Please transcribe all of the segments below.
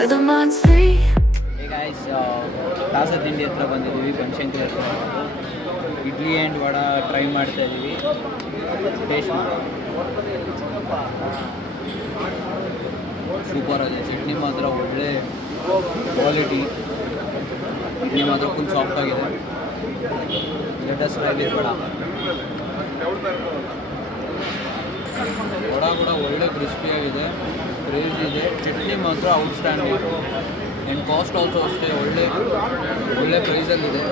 where the mind's free. Hey guys, Dasa Tindi ಹತ್ರ ಬಂದಿದ್ದೀವಿ. ಬನಶಂಕರಿ ಹತ್ರ ಇಡ್ಲಿ ಆ್ಯಂಡ್ ವಡಾ ಟ್ರೈ ಮಾಡ್ತಾ ಇದ್ದೀವಿ. ಟೇಸ್ಟ್ ಸೂಪರ್ ಆಗಿದೆ. ಚಟ್ನಿ ಮಾತ್ರ ಒಳ್ಳೆ ಕ್ವಾಲಿಟಿ. ಇಡ್ಲಿ ಮಾತ್ರ ಫುಲ್ ಸಾಫ್ಟ್ ಆಗಿದೆ. Let's try with vada. Vada ಕೂಡ ಒಳ್ಳೆ ಕ್ರಿಸ್ಪಿಯಾಗಿದೆ, ಕ್ರೇಜಿ ಇದೆ. ಚಟ್ನಿ ಮಾತ್ರ ಔಟ್ಸ್ಟ್ಯಾಂಡಿಂಗ್. ಆ್ಯಂಡ್ ಕಾಸ್ಟ್ ಆಲ್ಸೋ ಅಷ್ಟೇ ಒಳ್ಳೆ ಪ್ರೈಸಲ್ಲಿದೆ.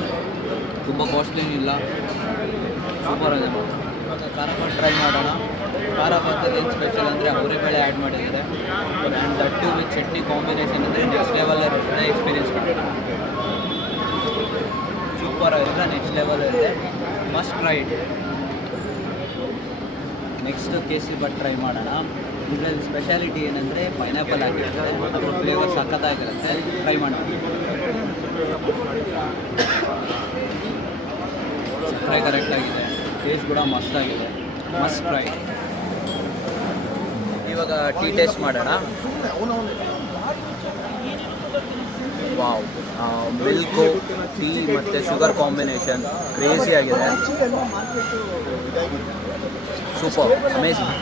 ತುಂಬ ಕಾಸ್ಟ್ಲಿ ಇಲ್ಲ, ಸೂಪರ್ ಆಗಿದೆ. ಇವಾಗ ಖಾರ ಬಾತ್ ಟ್ರೈ ಮಾಡೋಣ. ಖಾರ ಬಾತಲ್ಲಿ ಏನು ಸ್ಪೆಷಲ್ ಅಂದರೆ ಅವರೆಬೇಳೆ ಆ್ಯಡ್ ಮಾಡಿದ್ದಾರೆ. And that too with chutney combination ಅಂದರೆ ನೆಕ್ಸ್ಟ್ ಲೆವೆಲ್ ಇರುತ್ತೆ. ಎಕ್ಸ್ಪೀರಿಯನ್ಸ್ ಮಾಡಿದೆ, ಸೂಪರ್ ಆಗಿದೆ, ನೆಕ್ಸ್ಟ್ ಲೆವೆಲ್ ಇರುತ್ತೆ. Must try it. Next kesari bath try ಮಾಡೋಣ. ಇದರಲ್ಲಿ ಸ್ಪೆಷಾಲಿಟಿ ಏನಂದರೆ ಪೈನಾಪಲ್ ಹಾಕಿರುತ್ತೆ, ಅದ್ರ ಫ್ಲೇವರ್ ಸಖತ್ತಾಗಿರುತ್ತೆ. ಟ್ರೈ ಮಾಡೋಣ. ಸಕ್ಕರೆ ಕರೆಕ್ಟಾಗಿದೆ, ಟೇಸ್ಟ್ ಕೂಡ ಮಸ್ತಾಗಿದೆ. Must try. ಇವಾಗ ಟೀ ಟೇಸ್ಟ್ ಮಾಡೋಣ. ವಾವ್, ಮಿಲ್ಕು ಟೀ ಮತ್ತು ಶುಗರ್ ಕಾಂಬಿನೇಷನ್ ಕ್ರೇಜಿ ಆಗಿದೆ. Super, amazing.